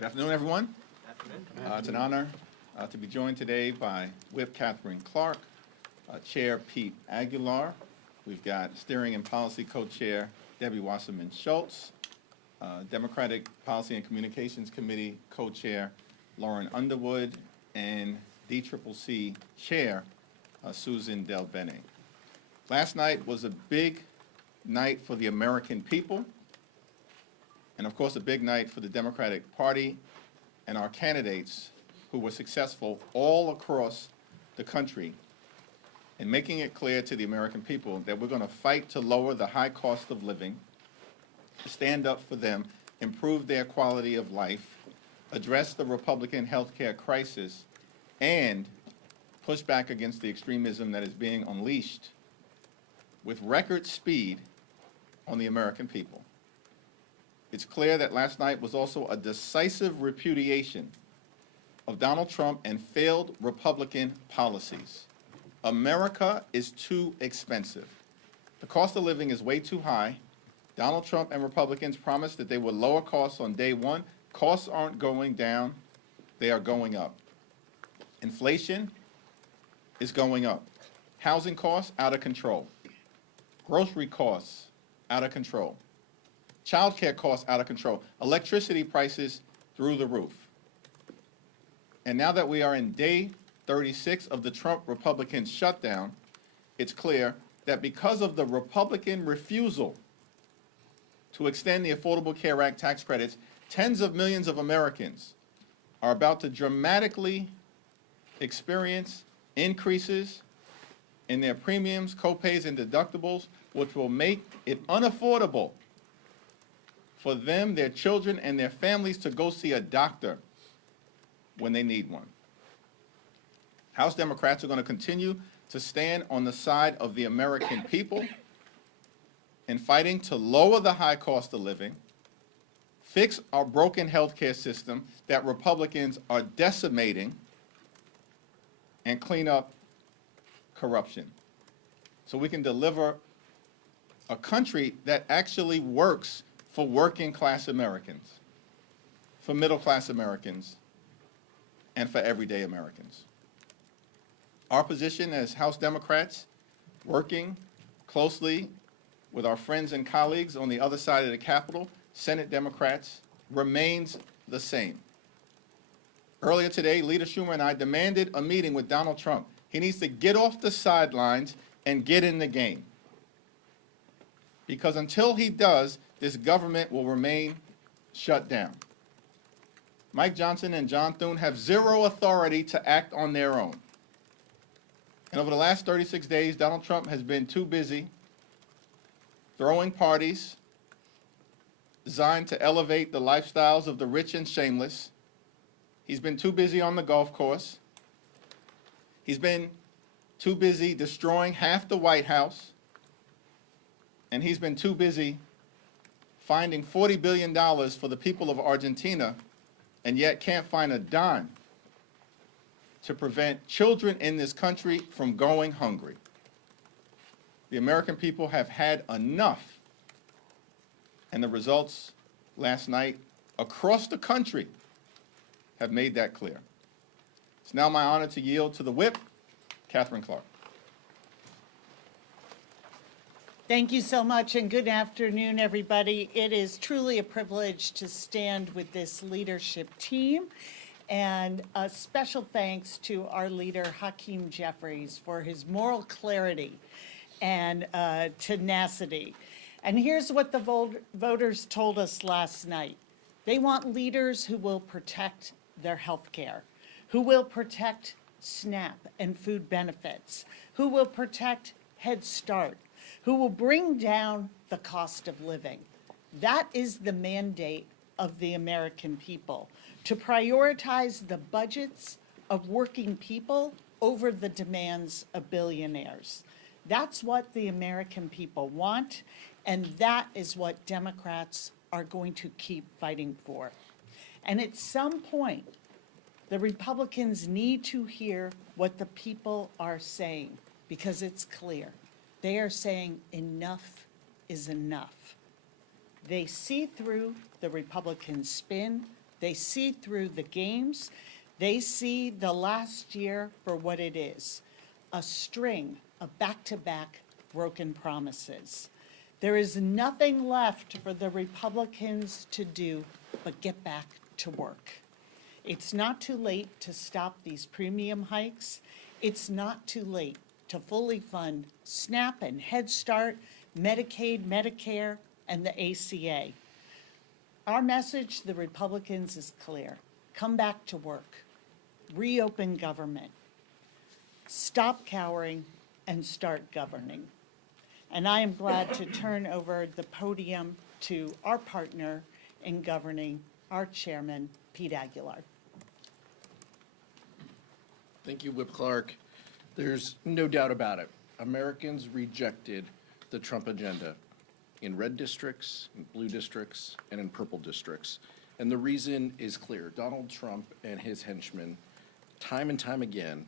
Good afternoon, everyone. It's an honor to be joined today by Whip Catherine Clark, Chair Pete Aguilar. We've got Steering and Policy Co-Chair Debbie Wasserman Schultz, Democratic Policy and Communications Committee Co-Chair Lauren Underwood, and DCCC Chair Susan Del Bene. Last night was a big night for the American people, and of course a big night for the Democratic Party and our candidates who were successful all across the country in making it clear to the American people that we're going to fight to lower the high cost of living, stand up for them, improve their quality of life, address the Republican health care crisis, and push back against the extremism that is being unleashed with record speed on the American people. It's clear that last night was also a decisive repudiation of Donald Trump and failed Republican policies. America is too expensive. The cost of living is way too high. Donald Trump and Republicans promised that they would lower costs on day one. Costs aren't going down, they are going up. Inflation is going up. Housing costs out of control. Grocery costs out of control. Child care costs out of control. Electricity prices through the roof. And now that we are in day 36 of the Trump Republican shutdown, it's clear that because of the Republican refusal to extend the Affordable Care Act tax credits, tens of millions of Americans are about to dramatically experience increases in their premiums, copays, and deductibles, which will make it unaffordable for them, their children, and their families to go see a doctor when they need one. House Democrats are going to continue to stand on the side of the American people in fighting to lower the high cost of living, fix our broken health care system that Republicans are decimating, and clean up corruption so we can deliver a country that actually works for working class Americans, for middle class Americans, and for everyday Americans. Our position as House Democrats, working closely with our friends and colleagues on the other side of the Capitol, Senate Democrats, remains the same. Earlier today, Leader Schumer and I demanded a meeting with Donald Trump. He needs to get off the sidelines and get in the game. Because until he does, this government will remain shut down. Mike Johnson and John Thune have zero authority to act on their own. And over the last 36 days, Donald Trump has been too busy throwing parties designed to elevate the lifestyles of the rich and shameless. He's been too busy on the golf course. He's been too busy destroying half the White House. And he's been too busy finding $40 billion for the people of Argentina, and yet can't find a dime to prevent children in this country from going hungry. The American people have had enough, and the results last night across the country have made that clear. It's now my honor to yield to the whip, Catherine Clark. Thank you so much, and good afternoon, everybody. It is truly a privilege to stand with this leadership team, and a special thanks to our leader, Hakeem Jeffries, for his moral clarity and tenacity. And here's what the voters told us last night. They want leaders who will protect their health care, who will protect SNAP and food benefits, who will protect Head Start, who will bring down the cost of living. That is the mandate of the American people, to prioritize the budgets of working people over the demands of billionaires. That's what the American people want, and that is what Democrats are going to keep fighting for. And at some point, the Republicans need to hear what the people are saying, because it's clear. They are saying enough is enough. They see through the Republican spin They see through the games. They see the last year for what it is, a string of back-to-back broken promises. There is nothing left for the Republicans to do but get back to work. It's not too late to stop these premium hikes. It's not too late to fully fund SNAP and Head Start, Medicaid, Medicare, and the ACA. Our message to the Republicans is clear. Come back to work. Reopen government. Stop cowering and start governing. And I am glad to turn over the podium to our partner in governing, our chairman, Pete Aguilar. Thank you, Whip Clark. There's no doubt about it. Americans rejected the Trump agenda in red districts, in blue districts, and in purple districts. And the reason is clear. Donald Trump and his henchmen, time and time again,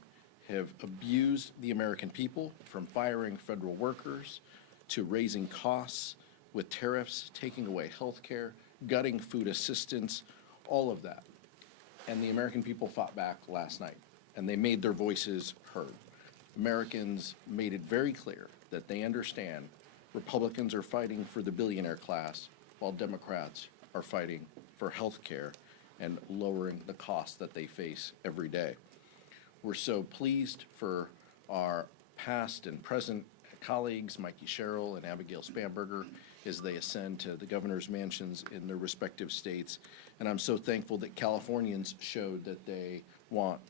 have abused the American people, from firing federal workers to raising costs with tariffs, taking away health care, gutting food assistance, all of that. And the American people fought back last night, and they made their voices heard. Americans made it very clear that they understand Republicans are fighting for the billionaire class, while Democrats are fighting for health care and lowering the costs that they face every day. We're so pleased for our past and present colleagues, Mikey Sherrill and Abigail Spanberger, as they ascend to the governor's mansions in their respective states. And I'm so thankful that Californians showed that they want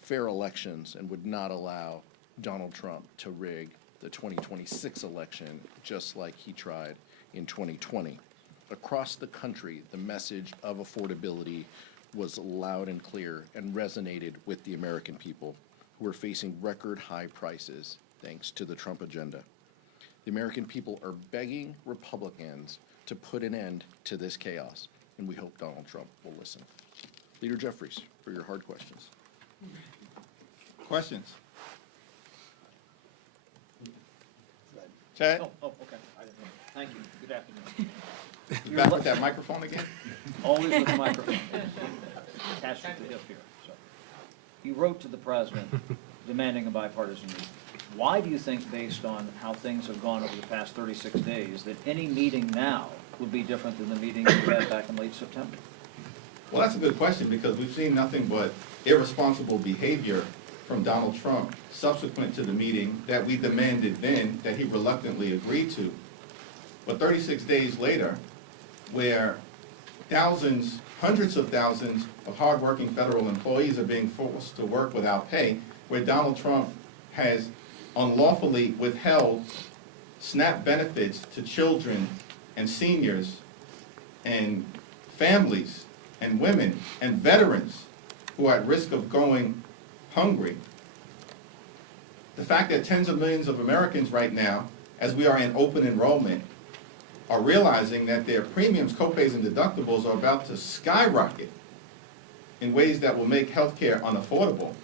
fair elections and would not allow Donald Trump to rig the 2026 election, just like he tried in 2020. Across the country, the message of affordability was loud and clear and resonated with the American people, who are facing record high prices thanks to the Trump agenda. The American people are begging Republicans to put an end to this chaos, and we hope Donald Trump will listen. Leader Jeffries, for your hard questions. Questions? Chad, Oh, okay. I didn't know. Thank you. Good afternoon. you back with that microphone again? Always with the microphone. Attached to the hip here. So, you wrote to the president demanding a bipartisan meeting. Why do you think, based on how things have gone over the past 36 days, that any meeting now would be different than the meeting you had back in late September? Well, that's a good question, because we've seen nothing but irresponsible behavior from Donald Trump subsequent to the meeting that we demanded then, that he reluctantly agreed to. But 36 days later, where thousands, hundreds of thousands of hardworking federal employees are being forced to work without pay, where Donald Trump has unlawfully withheld SNAP benefits to children and seniors and families and women and veterans who are at risk of going hungry. The fact that tens of millions of Americans right now, as we are in open enrollment, are realizing that their premiums, copays, and deductibles are about to skyrocket in ways that will make health care unaffordable.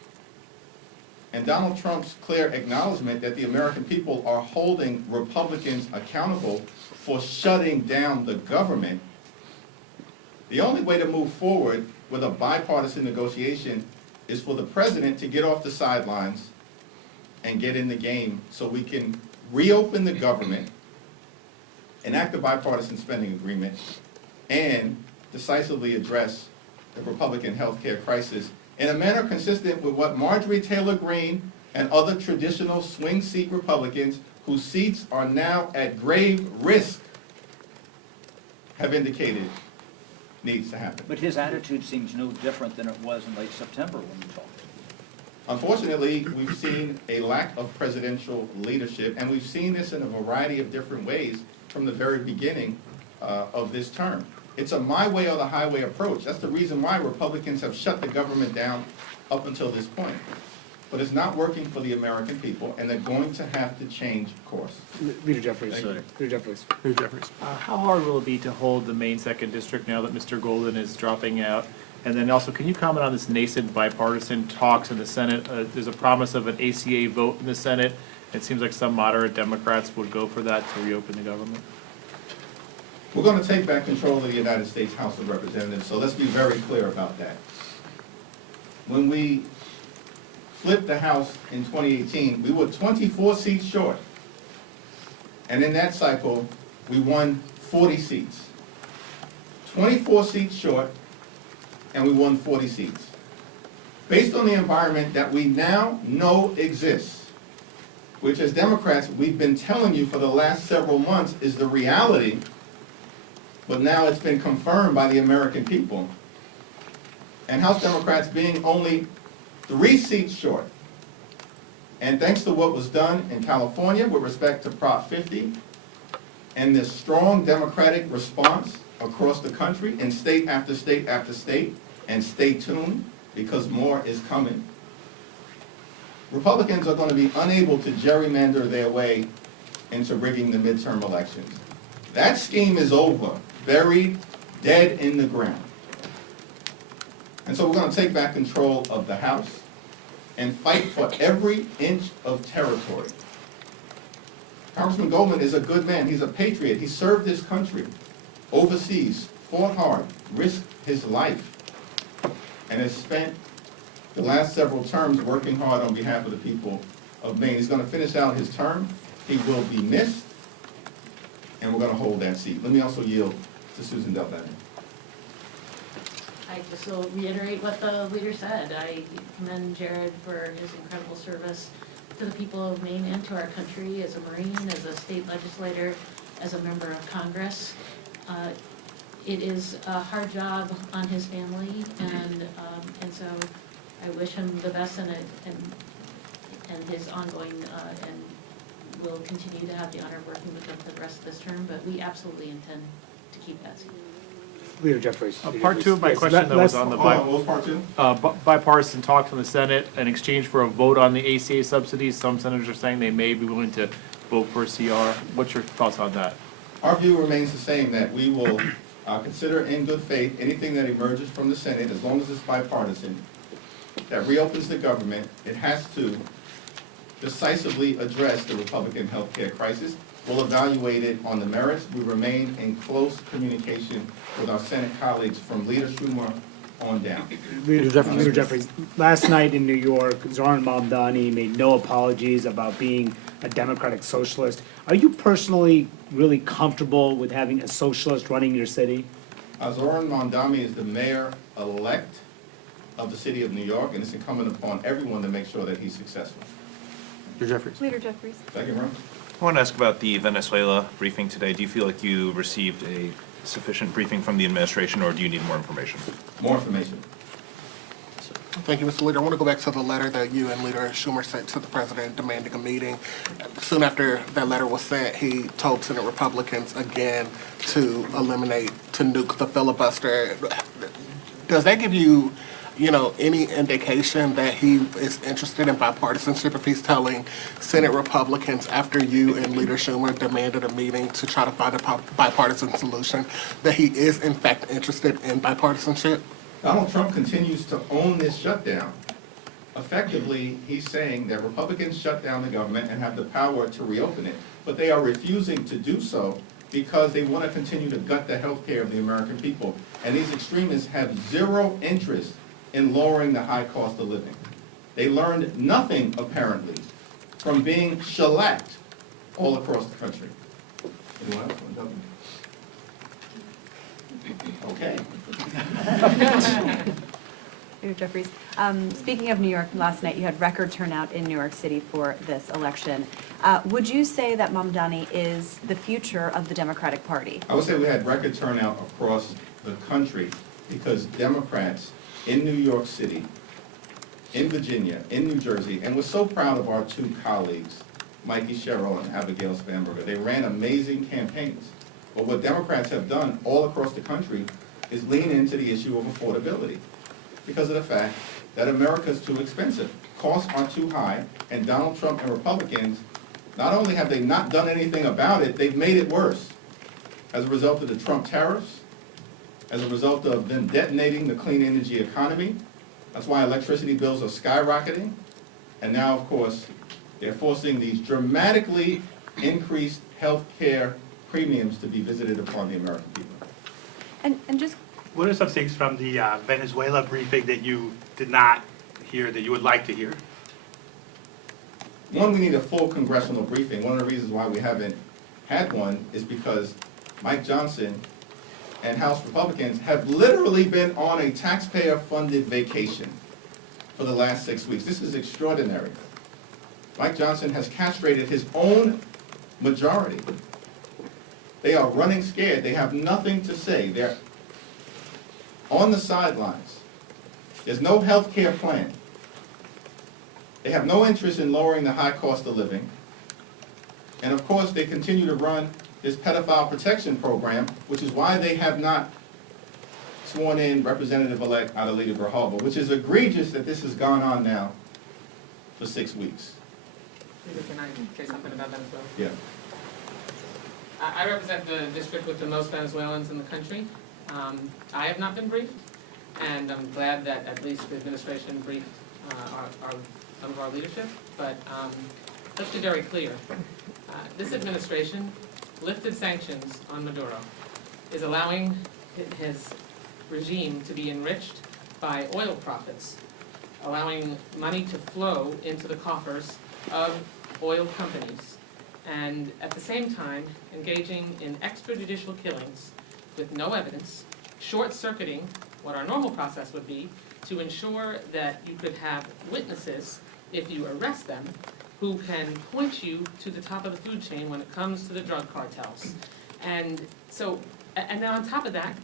And Donald Trump's clear acknowledgement that the American people are holding Republicans accountable for shutting down the government. The only way to move forward with a bipartisan negotiation is for the president to get off the sidelines and get in the game, so we can reopen the government, enact a bipartisan spending agreement, and decisively address the Republican health care crisis in a manner consistent with what Marjorie Taylor Greene and other traditional swing seat Republicans, whose seats are now at grave risk, have indicated needs to happen. But his attitude seems no different than it was in late September when we talked. Unfortunately, we've seen a lack of presidential leadership, and we've seen this in a variety of different ways from the very beginning of this term. It's a my way or the highway approach. That's the reason why Republicans have shut the government down up until this point. But it's not working for the American people, and they're going to have to change course. Leader Jeffries. Thank you. Leader Jeffries. Leader Jeffries. How hard will it be to hold the main second district now that Mr. Golden is dropping out? And then also, can you comment on this nascent bipartisan talks in the Senate? There's a promise of an ACA vote in the Senate. It seems like some moderate Democrats would go for that to reopen the government. We're going to take back control of the United States House of Representatives, so let's be very clear about that. When we flipped the House in 2018, we were 24 seats short. And in that cycle, we won 40 seats. 24 seats short, and we won 40 seats. Based on the environment that we now know exists, which as Democrats, we've been telling you for the last several months is the reality, but now it's been confirmed by the American people. And House Democrats being only 3 seats short. And thanks to what was done in California with respect to Prop 50, and this strong Democratic response across the country in state after state after state, and stay tuned because more is coming, Republicans are going to be unable to gerrymander their way into rigging the midterm elections. That scheme is over, buried, dead in the ground. And so we're going to take back control of the House and fight for every inch of territory. Congressman Goldman is a good man. He's a patriot. He served this country overseas, fought hard, risked his life, and has spent the last several terms working hard on behalf of the people of Maine. He's going to finish out his term. He will be missed, and we're going to hold that seat. Let me also yield to Susan Delbene. I just will reiterate what the leader said. I commend Jared for his incredible service to the people of Maine and to our country as a Marine, as a state legislator, as a member of Congress. It is a hard job on his family, and so I wish him the best in it, and his ongoing, and will continue to have the honor of working with him for the rest of this term, but we absolutely intend to keep that seat. Leader Jeffries. Part two of my Yes, question, though, was let's- on the Hold on, what was part two? bipartisan talks in the Senate in exchange for a vote on the ACA subsidies. Some senators are saying they may be willing to vote for a CR. What's your thoughts on that? Our view remains the same, that we will consider in good faith anything that emerges from the Senate, as long as it's bipartisan, that reopens the government. It has to decisively address the Republican health care crisis. We'll evaluate it on the merits. We remain in close communication with our Senate colleagues from Leader Schumer on down. Leader Jeffries, last night in New York, Zoran Mamdani made no apologies about being a democratic socialist. Are you personally really comfortable with having a socialist running your city? Zoran Mamdani is the mayor-elect of the city of New York, and it's incumbent upon everyone to make sure that he's successful. Leader Jeffries. Leader Jeffries. Second round? I want to ask about the Venezuela briefing today. Do you feel like you received a sufficient briefing from the administration, or do you need more information? More information. Thank you, Mr. Leader. I want to go back to the letter that you and Leader Schumer sent to the president demanding a meeting. Soon after that letter was sent, he told Senate Republicans again to nuke the filibuster. Does that give you, any indication that he is interested in bipartisanship if he's telling Senate Republicans after you and Leader Schumer demanded a meeting to try to find a bipartisan solution, that he is in fact interested in bipartisanship? Donald Trump continues to own this shutdown. Effectively, he's saying that Republicans shut down the government and have the power to reopen it, but they are refusing to do so because they want to continue to gut the health care of the American people. And these extremists have zero interest in lowering the high cost of living. They learned nothing, apparently, from being shellacked all across the country. Anyone else? Okay. Leader Jeffries. Speaking of New York, last night you had record turnout in New York City for this election. Would you say that Mamdani is the future of the Democratic Party? I would say we had record turnout across the country because Democrats in New York City, in Virginia, in New Jersey, and we're so proud of our two colleagues, Mikey Sherrill and Abigail Spanberger. They ran amazing campaigns. But what Democrats have done all across the country is lean into the issue of affordability because of the fact that America is too expensive. Costs are too high, and Donald Trump and Republicans, not only have they not done anything about it, they've made it worse. As a result of the Trump tariffs, as a result of them detonating the clean energy economy. That's why electricity bills are skyrocketing. And now, of course, they're forcing these dramatically increased health care premiums to be visited upon the American people. And just, What are some things from the Venezuela briefing that you did not hear that you would like to hear? One, we need a full congressional briefing. One of the reasons why we haven't had one is because Mike Johnson and House Republicans have literally been on a taxpayer-funded vacation for the last 6 weeks. This is extraordinary. Mike Johnson has castrated his own majority. They are running scared. They have nothing to say. They're on the sidelines. There's no health care plan. They have no interest in lowering the high cost of living. And of course, they continue to run this pedophile protection program, which is why they have not sworn in Representative-elect Adelita Grijalva, which is egregious that this has gone on now for 6 weeks. Can I say something about Venezuela? Yeah. I represent the district with the most Venezuelans in the country. I have not been briefed, and I'm glad that at least the administration briefed some of our leadership. But let's be very clear. This administration lifted sanctions on Maduro, is allowing his regime to be enriched by oil profits, allowing money to flow into the coffers of oil companies, and at the same time engaging in extrajudicial killings with no evidence, short-circuiting what our normal process would be to ensure that you could have witnesses, if you arrest them, who can point you to the top of the food chain when it comes to the drug cartels. And so, and then on top of that,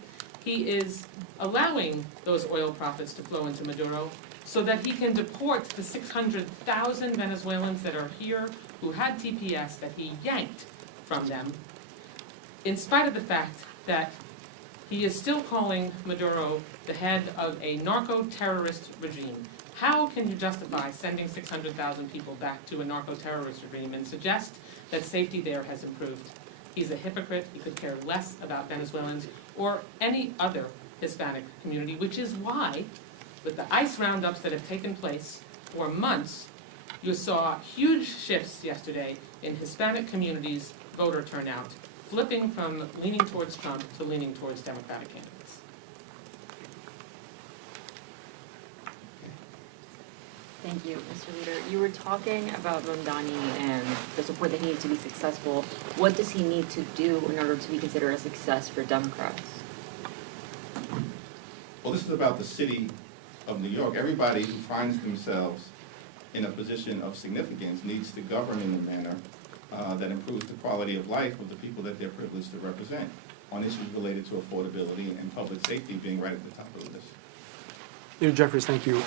he is allowing those oil profits to flow into Maduro so that he can deport the 600,000 Venezuelans that are here who had TPS that he yanked from them, in spite of the fact that he is still calling Maduro the head of a narco-terrorist regime. How can you justify sending 600,000 people back to a narco-terrorist regime and suggest that safety there has improved? He's a hypocrite. He could care less about Venezuelans or any other Hispanic community, which is why, with the ICE roundups that have taken place for months, you saw huge shifts yesterday in Hispanic communities' voter turnout, flipping from leaning towards Trump to leaning towards Democratic candidates. Thank you, Mr. Leader. You were talking about Mamdani and the support that he needs to be successful. What does he need to do in order to be considered a success for Democrats? Well, this is about the city of New York. Everybody who finds themselves in a position of significance needs to govern in a manner that improves the quality of life of the people that they're privileged to represent on issues related to affordability and public safety being right at the top of the list. Leader Jeffries, thank you.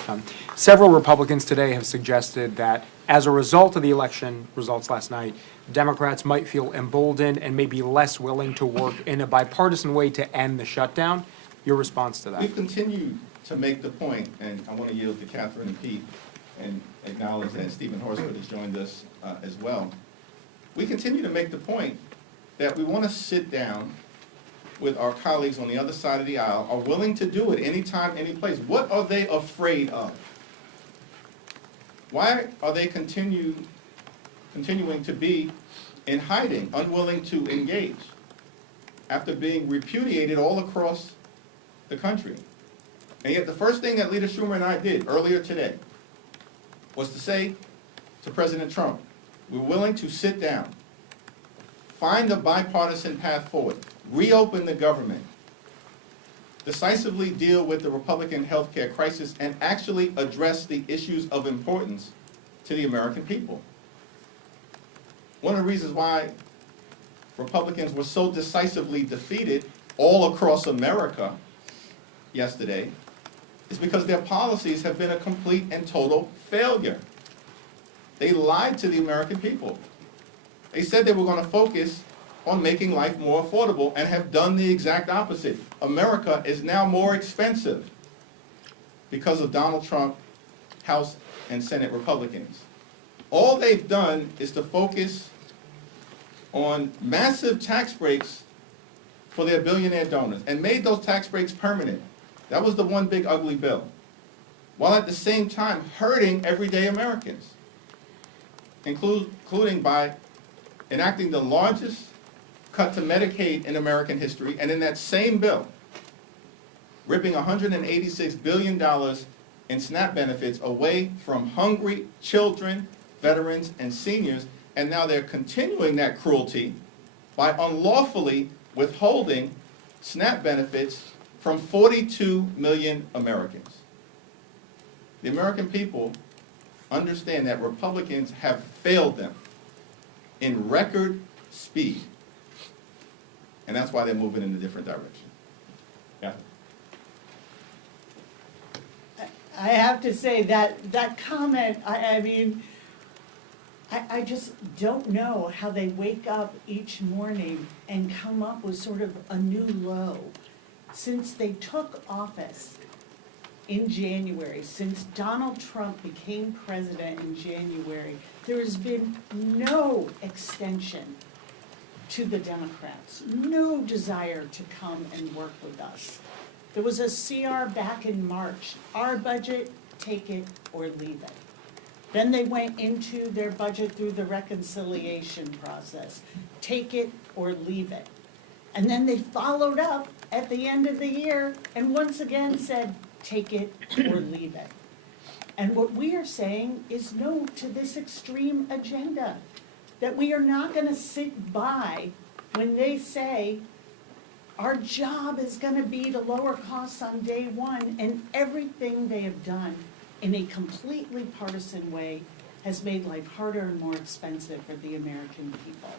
Several Republicans today have suggested that as a result of the election results last night, Democrats might feel emboldened and maybe less willing to work in a bipartisan way to end the shutdown. Your response to that? We've continued to make the point, and I want to yield to Catherine and Pete and acknowledge that Stephen Horsford has joined us as well. We continue to make the point that we want to sit down with our colleagues on the other side of the aisle, are willing to do it anytime, any place. What are they afraid of? Why are they continuing to be in hiding, unwilling to engage, after being repudiated all across the country? And yet the first thing that Leader Schumer and I did earlier today was to say to President Trump, we're willing to sit down, find a bipartisan path forward, reopen the government, decisively deal with the Republican health care crisis, and actually address the issues of importance to the American people. One of the reasons why Republicans were so decisively defeated all across America yesterday is because their policies have been a complete and total failure. They lied to the American people. They said they were going to focus on making life more affordable and have done the exact opposite. America is now more expensive because of Donald Trump, House and Senate Republicans. All they've done is to focus on massive tax breaks for their billionaire donors and made those tax breaks permanent. That was the one big ugly bill, while at the same time hurting everyday Americans, including by enacting the largest cut to Medicaid in American history, and in that same bill, ripping $186 billion in SNAP benefits away from hungry children, veterans, and seniors, and now they're continuing that cruelty by unlawfully withholding SNAP benefits from 42 million Americans. The American people understand that Republicans have failed them in record speed, and that's why they're moving in a different direction. Yeah. I have to say that comment, I mean, I just don't know how they wake up each morning and come up with sort of a new low. Since they took office in January, since Donald Trump became president in January, there has been no extension to the Democrats, no desire to come and work with us. There was a CR back in March, our budget, take it or leave it. Then they went into their budget through the reconciliation process, take it or leave it. And then they followed up at the end of the year and once again said, take it or leave it. And what we are saying is no to this extreme agenda, that we are not gonna sit by when they say our job is gonna be to lower costs on day one, and everything they have done in a completely partisan way has made life harder and more expensive for the American people.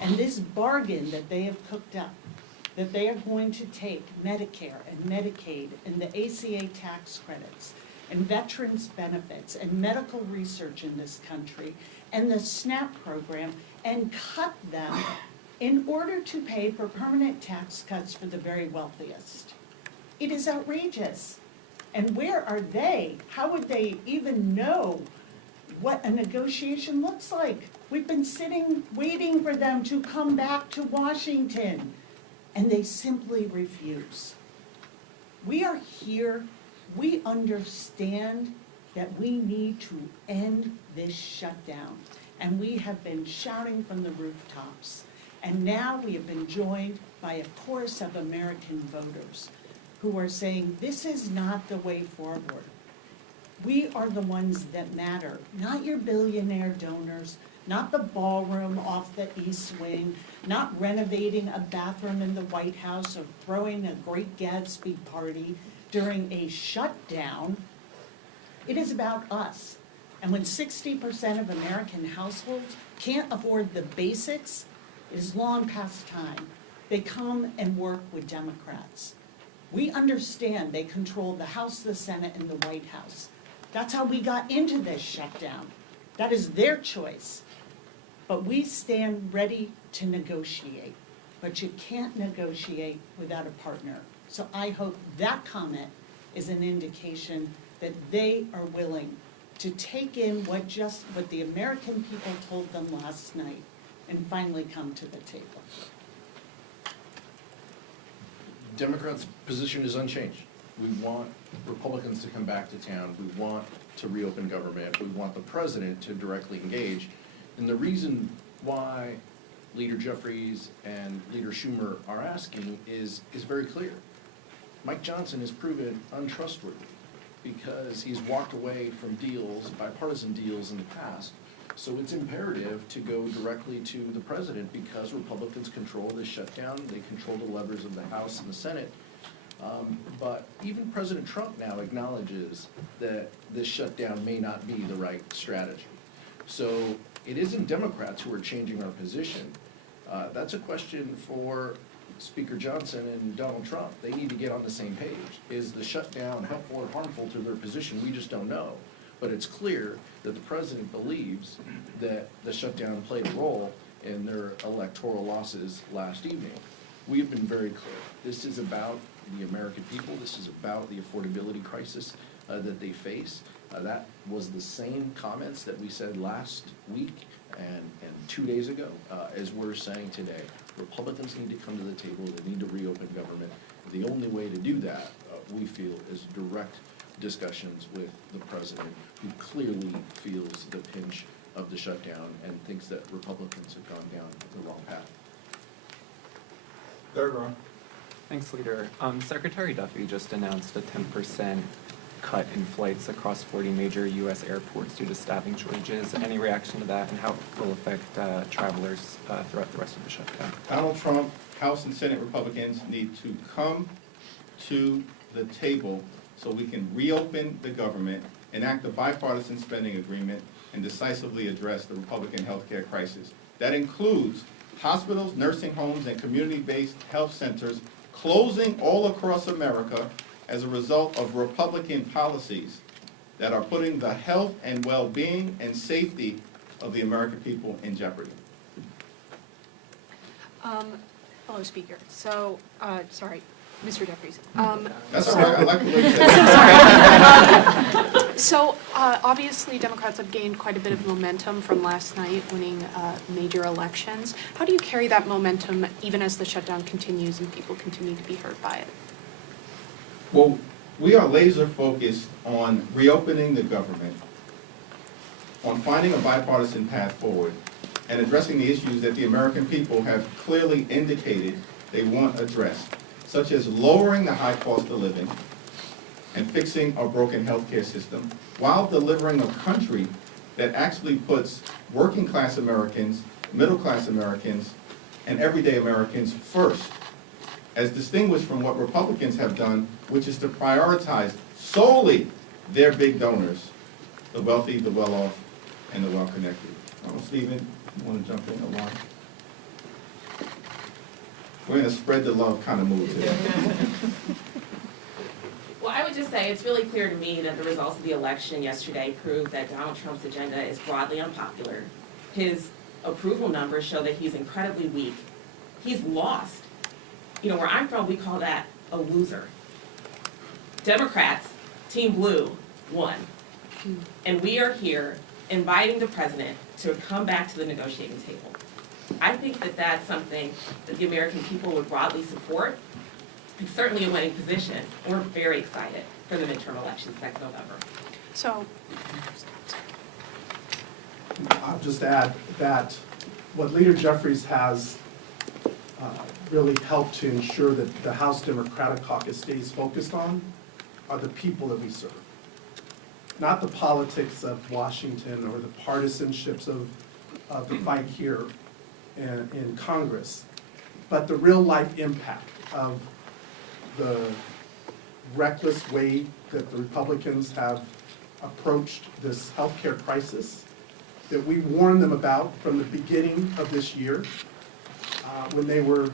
And this bargain that they have cooked up, that they are going to take Medicare and Medicaid and the ACA tax credits and veterans benefits and medical research in this country and the SNAP program and cut them in order to pay for permanent tax cuts for the very wealthiest. It is outrageous. And where are they? How would they even know what a negotiation looks like? We've been sitting, waiting for them to come back to Washington, and they simply refuse. We are here, we understand that we need to end this shutdown, and we have been shouting from the rooftops. And now we have been joined by a chorus of American voters who are saying, this is not the way forward. We are the ones that matter, not your billionaire donors, not the ballroom off the East Wing, not renovating a bathroom in the White House or throwing a Great Gatsby party during a shutdown. It is about us. And when 60% of American households can't afford the basics, it is long past time. They come and work with Democrats. We understand they control the House, the Senate, and the White House. That's how we got into this shutdown. That is their choice. But we stand ready to negotiate. But you can't negotiate without a partner. So I hope that comment is an indication that they are willing to take in what the American people told them last night and finally come to the table. Democrats' position is unchanged. We want Republicans to come back to town. We want to reopen government. We want the president to directly engage. And the reason why Leader Jeffries and Leader Schumer are asking is very clear. Mike Johnson has proven untrustworthy because he's walked away from deals, bipartisan deals in the past. So it's imperative to go directly to the president because Republicans control the shutdown. They control the levers of the House and the Senate. But even President Trump now acknowledges that this shutdown may not be the right strategy. So it isn't Democrats who are changing our position. That's a question for Speaker Johnson and Donald Trump. They need to get on the same page. Is the shutdown helpful or harmful to their position? We just don't know. But it's clear that the president believes that the shutdown played a role in their electoral losses last evening. We have been very clear. This is about the American people. This is about the affordability crisis that they face. That was the same comments that we said last week and 2 days ago, as we're saying today. Republicans need to come to the table. They need to reopen government. The only way to do that, we feel, is direct discussions with the president, who clearly feels the pinch of the shutdown and thinks that Republicans have gone down the wrong path. Third row. Thanks, Leader. Secretary Duffy just announced a 10% cut in flights across 40 major U.S. airports due to staffing shortages. Any reaction to that and how it will affect travelers throughout the rest of the shutdown? Donald Trump, House and Senate Republicans need to come to the table so we can reopen the government, enact a bipartisan spending agreement, and decisively address the Republican healthcare crisis. That includes hospitals, nursing homes, and community-based health centers closing all across America as a result of Republican policies that are putting the health and well-being and safety of the American people in jeopardy. Hello, Speaker. So, sorry, Mr. Jeffries. That's all right, I like the way you said that. So, obviously, Democrats have gained quite a bit of momentum from last night winning major elections. How do you carry that momentum even as the shutdown continues and people continue to be hurt by it? Well, we are laser focused on reopening the government, on finding a bipartisan path forward, and addressing the issues that the American people have clearly indicated they want addressed, such as lowering the high cost of living and fixing our broken healthcare system, while delivering a country that actually puts working class Americans, middle class Americans, and everyday Americans first, as distinguished from what Republicans have done, which is to prioritize solely their big donors, the wealthy, the well-off, and the well-connected. Stephen, you want to jump in, or Lauren? We're in a spread the love kind of mood today. Well, I would just say it's really clear to me that the results of the election yesterday prove that Donald Trump's agenda is broadly unpopular. His approval numbers show that he's incredibly weak. He's lost. You know, where I'm from, we call that a loser. Democrats, Team Blue, won. And we are here inviting the president to come back to the negotiating table. I think that that's something that the American people would broadly support. It's certainly a winning position. We're very excited for the midterm elections next November. So, I'll just add that what Leader Jeffries has really helped to ensure that the House Democratic Caucus stays focused on are the people that we serve. Not the politics of Washington or the partisanships of the fight here in Congress, but the real life impact of the reckless way that the Republicans have approached this healthcare crisis that we warned them about from the beginning of this year when they were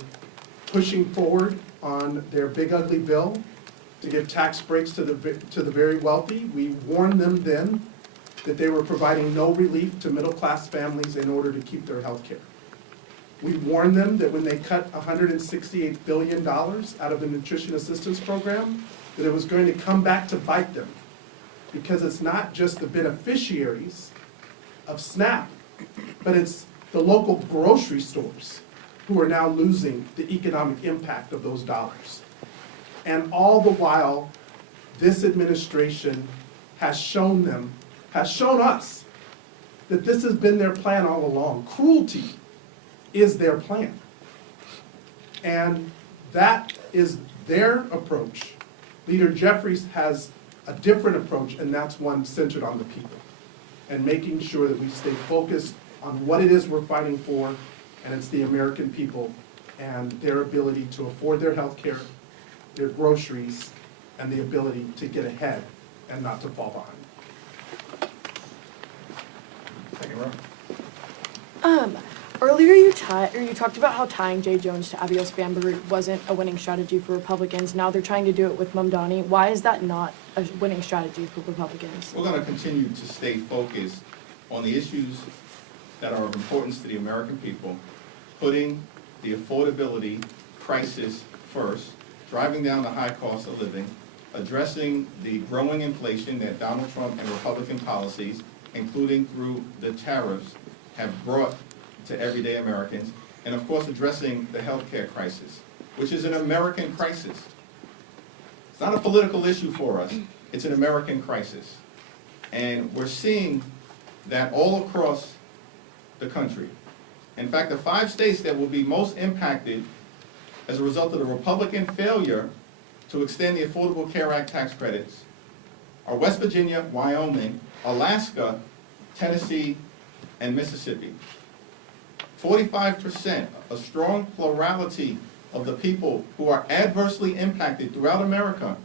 pushing forward on their big ugly bill to give tax breaks to the very wealthy. We warned them then that they were providing no relief to middle-class families in order to keep their health care. We warned them that when they cut $168 billion out of the nutrition assistance program, that it was going to come back to bite them, because it's not just the beneficiaries of SNAP, but it's the local grocery stores who are now losing the economic impact of those dollars. And all the while, this administration has shown us that this has been their plan all along. Cruelty is their plan. And that is their approach. Leader Jeffries has a different approach, and that's one centered on the people and making sure that we stay focused on what it is we're fighting for, and it's the American people and their ability to afford their health care, their groceries, and the ability to get ahead and not to fall behind. Second row. Earlier you talked about how tying Jay Jones to Abiel Spanberg wasn't a winning strategy for Republicans. Now they're trying to do it with Mamdani. Why is that not a winning strategy for Republicans? We're going to continue to stay focused on the issues that are of importance to the American people, putting the affordability crisis first, driving down the high cost of living, addressing the growing inflation that Donald Trump and Republican policies, including through the tariffs, have brought to everyday Americans, and of course addressing the healthcare crisis, which is an American crisis. It's not a political issue for us, it's an American crisis. And we're seeing that all across the country. In fact, the 5 states that will be most impacted as a result of the Republican failure to extend the Affordable Care Act tax credits are West Virginia, Wyoming, Alaska, Tennessee, and Mississippi. 45%, a strong plurality of the people who are adversely impacted throughout America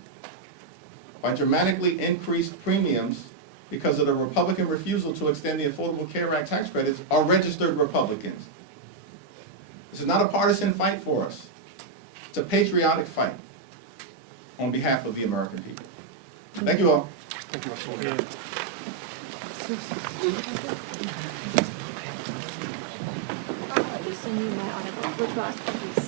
by dramatically increased premiums because of the Republican refusal to extend the Affordable Care Act tax credits are registered Republicans. This is not a partisan fight for us. It's a patriotic fight on behalf of the American people. Thank you all. Thank you, Mr. Leader. I just send you my article. Which one?